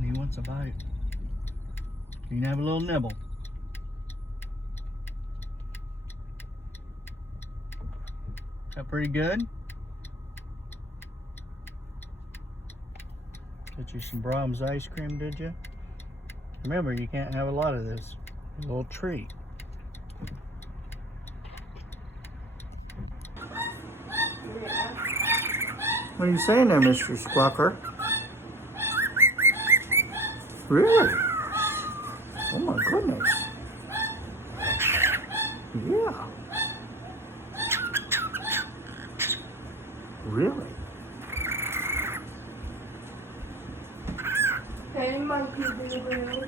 and he wants a bite. You can have a little nibble. Is that pretty good? Get you some Brahms ice cream, did you? Remember, you can't have a lot of this. A little treat. What are you saying there, Mr. Squawker? Really? Oh my goodness. Yeah. Really? Hey, monkey boo boo.